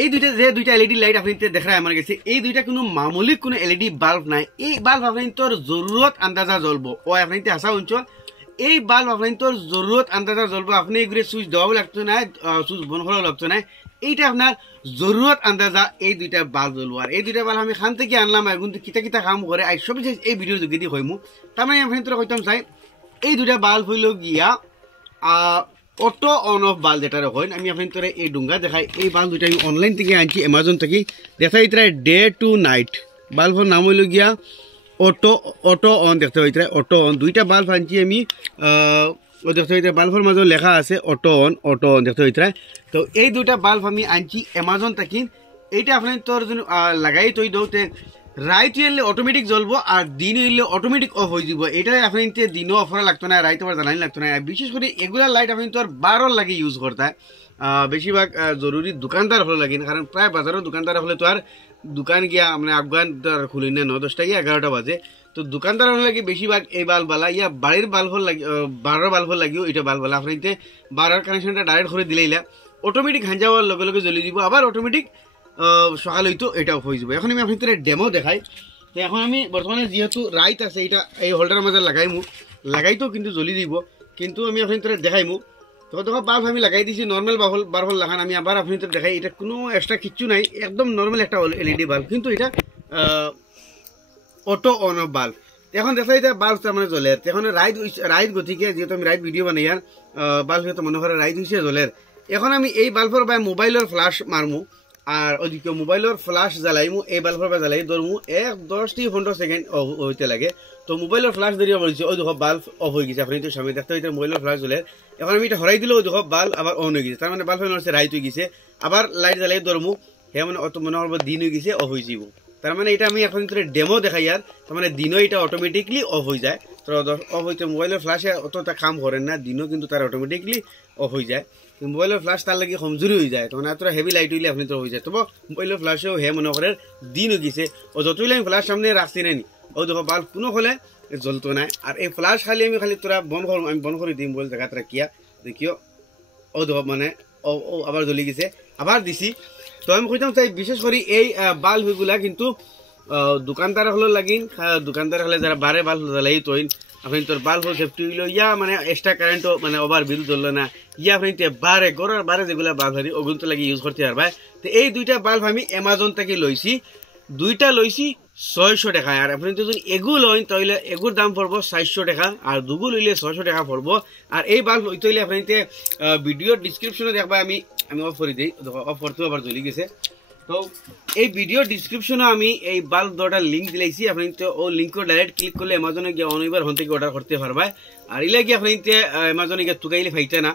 এই দুইটা LED light আপনি দেখা আমার কাছে এই দুইটা কোনো মামুলি কোনো এলইডি বাল্ব নাই এই বাল্ব আপনি তোর জরুরত আন্দাজা জ্বলবো ও আপনি হাসা অঞ্চল এই বাল্ব আপনি তোর জরুরত আন্দাজা জ্বলবো আপনি এগুলো সুইচ দেওয়াও লাগতো না সুইচ বন্ধ করাও লাগতো না এইটা আপনার জরুরত আন্দাজা এই দুইটা বাল্ব জ্বলবো আর এই দুইটা বাল্ব আমি খান থেকে আনলাম আর কিন্তু কিতা কিতা কাম করে আর সব এই ভিডিওর যোগেদি হইমু তার মানে আপনি তোরা কইতাম চাই এই দুইটা বাল্ব হইল গিয়া অটো অন অফ বাল্ব যেটা হয় আমি আপনি তোরা এই ডুঙ্গা দেখাই এই বাল্ব দুইটা আমি অনলাইন থেকে আনছি অ্যামাজন থেকে দেখাই তারা ডে টু নাইট বাল্বর নাম হইল গিয়া অটো অন দেখতে হইতে অটো অন দুইটা বাল্ব আনছি আমি দেখতে হইতে বাল্বর মাঝে লেখা আছে অটো অন দেখতে হইতে তো এই দুইটা বাল্ব আমি আনছি অ্যামাজন থেকে এইটা আপনি তোর লাগাই তৈ দৌতে রাইট হইলে অটোমেটিক জ্বলবো আর দিন হইলে অটোমেটিক অফ হয়ে যাব এটা আপনি দিনও অফ করা লাগতো না রাইট আবার জ্বালানি লাগতো না বিশেষ করে এগুলা লাইট আপনি তোর 12 লাগে ইউজ করতে বেশিরভাগ জরুরি দোকানদার হলে লাগে কারণ প্রায় বাজারের দোকানদার হলে তো আর দোকান গিয়া মানে আফগান খুলি না 9-10টা গিয়া 11টা বাজে তো দোকানদার হলে লাগে বেশিরভাগ এই বাল্ববালা ইয়া বাড়ির বাল্ব লাগে 12 বাল্ব লাগিও এটা বাল্ববালা আপনি 12 কানেকশনটা ডাইরেক্ট করে দিলেইলা অটোমেটিক হান যাওয়ার লগে লগে জ্বলি দিব আবার অটোমেটিক সকাল হইতো এটা হয়ে যাবে এখন আমি আপনাদের ডেমো দেখাই তো এখন আমি বর্তমানে যেহেতু রাইট আছে এটা এই হোল্ডারের মাঝে লাগাইমু লাগাইতো কিন্তু জ্বলি দিব কিন্তু আমি আপনাদের দেখাইমু তো দেখো বাল্ব আমি লাগাই দিয়েছি নর্মাল বাল্ব লাগান আমি আবার আপনাদের দেখাই এটা কোনো এক্সট্রা কিচ্ছু নাই একদম নর্মাল একটা এলইডি বাল্ব কিন্তু এটা অটো অন অফ বাল্ব এখন দেখা এটা বাল্ব মানে জ্বলে এখন রাইট গতিকে যেহেতু আমি রাইট ভিডিও বানাই আর বাল্ব যেহেতু মনে করে রাইট হয়েছে জ্বলের এখন আমি এই বাল্বর বা মোবাইলের ফ্লাশ মারমু আর ওদিকে মোবাইলের ফ্লাশ জ্বালাইমু এই বাল্বর বা জ্বালাই ধরমু 10-15 সেকেন্ড হইতে লাগে তো মোবাইলের ফ্লাশ ধরিয়া বলছি ওই দেখো বাল্ব অফ হয়ে গেছে আপনি তো সামনে দেখতে হইতে মোবাইলের ফ্লাশ জ্বলে এখন আমি এটা হরাই দিলেও ওই দেখো বাল্ব আবার অন হয়ে গেছে তার মানে বাল্ব হচ্ছে রাইট হয়ে গেছে আবার লাইট জ্বালাই ধরমু হ্যাঁ মানে অত মনে করবো দিন হয়ে গেছে অফ হয়ে যাব তার মানে এটা আমি এখন ডেমো দেখাই আর তার মানে দিনও এটা অটোমেটিকলি অফ হয়ে যায় তো অফ হইতে মোবাইলের ফ্লাশে অতটা কাম করেন না দিনও কিন্তু তার অটোমেটিকলি অফ হয়ে যায় মোবাইলের ফ্লাশ তার লাগে কমজোরি হয়ে যায় তখন এত হেভি লাইট হইলে আপনি তো হয়ে যায় তবে মোবাইলের ফ্লাশেও হে মনে করেন দিন হয়ে গেছে ও যতই আমি ফ্লাশ সামনে রাখছি নানি ও দেখো বাল্ব কোনো হলে জ্বলতো না আর এই ফ্লাশ খালি আমি খালি তোরা বন্ধ করব আমি বন্ধ করে দিম বলে জায়গাটা রাখিয়া দেখিও ও দেখো মানে ও আবার জ্বলি গেছে আবার দিছি তো আমি কইতাম চাই বিশেষ করে এই বাল্ব এগুলা কিন্তু দোকানদার হলে লাগিন দোকানদার হলে যারা বারে বাল্ব জ্বালাই তৈন আপনি তোর বাল্ব সেফটি হইলো ইয়া মানে এক্সট্রা কারেন্টও মানে ওভার বিল ধরলো না ইয়া আপনি বারে গড়ের বারে যেগুলো বাল্ব হারি ওগুলো তো লাগে ইউজ করতে পারবা তো এই দুইটা বাল্ব আমি অ্যামাজন থেকে লইছি দুইটা লইছি 600 টাকা আর আপনি যদি এগু লইন তাহলে এগুর দাম পড়বো 400 টাকা আর দুগু লইলে 600 টাকা পড়বো আর এই বাল্ব লইতে হইলে আপনি ভিডিওর ডিসক্রিপশনে দেখবা আমি অফ করে দিই অফ করতেও আবার জ্বলি গেছে তো এই ভিডিও ডিসক্রিপশনে আমি এই বাল্ব দুটার লিঙ্ক দিলাইছি আপনি তো ও লিঙ্কও ডাইরেক্ট ক্লিক করলে অ্যামাজনে গিয়ে অনেকবার হন থেকে অর্ডার করতে পারবা আর ইলা গিয়ে আপনি অ্যামাজনে গিয়ে তুকাইলে ফাইতে না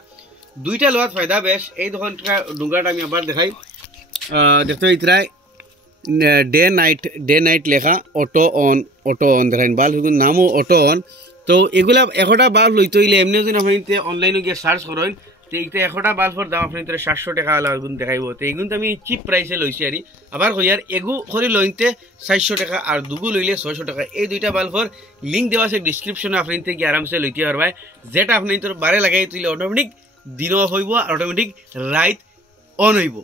দুইটা লোয়ার ফায়দা বেশ এই দোকানটা ডুঙ্গাটা আমি আবার দেখাই দেখতে ইতরাই ডে নাইট লেখা অটো অন দেখাইন বাল্ব নামও অটো অন তো এগুলা 1টা বাল্ব লইতে হইলে এমনি যদি আপনি অনলাইনে গিয়ে সার্চ করেন তো এইটা 1টা বাল্বর দাম আপনি 700 টাকা আগুন দেখাইব তো এইগুলো আমি চিপ প্রাইসে লইছি আর আবার হইয়ার এগু করে লইতে 400 টাকা আর দুগু লইলে 600 টাকা এই দুইটা বাল্বর লিঙ্ক দেওয়া আছে ডিসক্রিপশনে আপনি গিয়ে আরামসে লইতে পারবা যেটা আপনি তোর বারে লাগাই তুইলে অটোমেটিক দিনও হইব আর অটোমেটিক রাইট অন হইব।